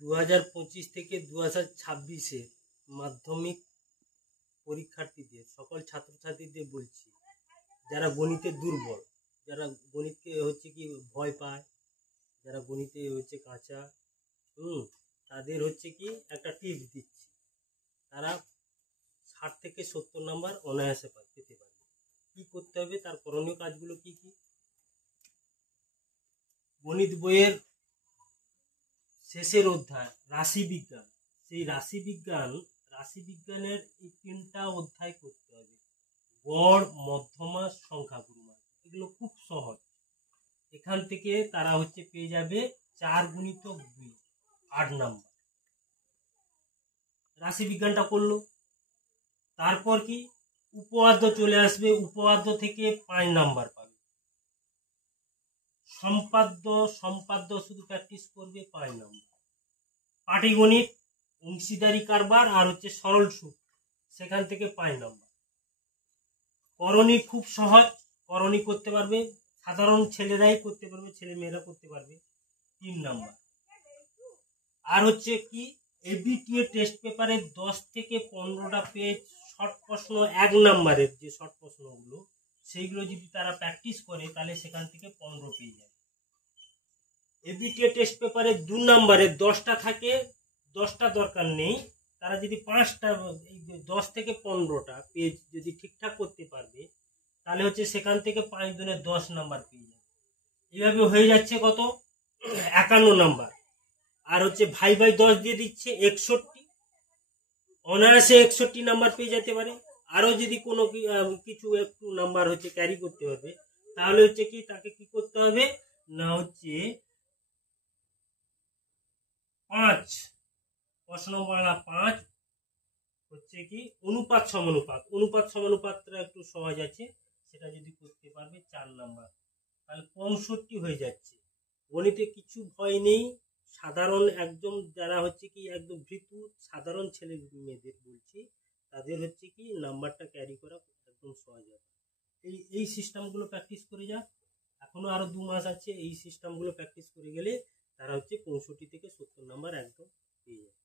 2025 থেকে 2026 মাধ্যমিক পরীক্ষার্থীদের সকল ছাত্রছাত্রীদের বলছি, যারা গণিতে দুর্বল, যারা গণিতকে হচ্ছে কি ভয় পায়, যারা গণিতে হচ্ছে কাঁচা, তাদের হচ্ছে কি একটা টিপস দিচ্ছি। তারা 60 থেকে 70 নাম্বার অনায়াসে পেতে পারবে। কি করতে হবে, তার করণীয় কাজগুলো কি কি? গণিত বইয়ের শেষের অধ্যায় রাশিবিজ্ঞান, সেই রাশিবিজ্ঞানের এই 3টা অধ্যায় করতে হবে। গড়, মধ্যমা, সংখ্যা গুরুমান, এগুলো খুব সহজ। এখান থেকে তারা হচ্ছে পেয়ে যাবে 4 গুণিতক 2, 8 নাম্বার। রাশিবিজ্ঞানটা করলো, তারপর কি উপপাদ্য চলে আসবে, উপপাদ্য থেকে 5 নাম্বার পাবে। সম্পাদ্য শুধু প্র্যাকটিস করবে, 5 নাম্বার। পাটিগণিত, অংশীদারি কারবার আর হচ্ছে সরল সুদ, সেখান থেকে 5 নাম্বার। করণী খুব সহজ, করণী করতে পারবে, সাধারণ ছেলেরাই করতে পারবে, ছেলে মেয়েরা করতে পারবে, 3 নাম্বার। আর হচ্ছে কি এবিটিএ টেস্ট পেপারে 10 থেকে 15টা পেজ শর্ট প্রশ্ন, 1 নাম্বারের যে শর্ট প্রশ্নগুলো, সেইগুলো যদি তারা প্র্যাকটিস করে তাহলে সেখান থেকে 15 পেয়ে যাবে। এবিটিএ টেস্ট পেপারে 2 নাম্বারে 10টা থাকে, 10টা দরকার নেই, তারা যদি 5টা 10 থেকে 15টা পেজ যদি ঠিকঠাক করতে পারবে তাহলে হচ্ছে সেখান থেকে 5 দুনে 10 নাম্বার পেয়ে যাবে। এইভাবে হয়ে যাচ্ছে কত, 51 নাম্বার। আর হচ্ছে ভাই 10 দিয়ে দিচ্ছে 61, অনায়াসে 61 নাম্বার পেয়ে যেতে পারে। আরো যদি কোনো কিছু একটু নাম্বার হচ্ছে ক্যারি করতে হবে, তাহলে হচ্ছে কি তাকে কি করতে হবে না, হচ্ছে 5 প্রশ্ন বাংলা 5 হচ্ছে কি অনুপাত সমানুপাতটা একটু সহজ আছে, সেটা যদি করতে পারবে 4 নাম্বার, তাহলে 65 হয়ে যাচ্ছে। গণিতে কিছু ভয় নেই, সাধারণ একদম যারা হচ্ছে কি একদম ভীতু সাধারণ ছেলে মেয়েদের বলছি, তাদের হচ্ছে কি নাম্বারটা ক্যারি করা একদম সহজ হবে। এই সিস্টেমগুলো প্র্যাকটিস করে যা, এখনো আরো 2 মাস আছে, এই সিস্টেমগুলো প্র্যাকটিস করে গেলে তারা হচ্ছে 65 থেকে 70 নাম্বার একদম পেয়ে যাবে।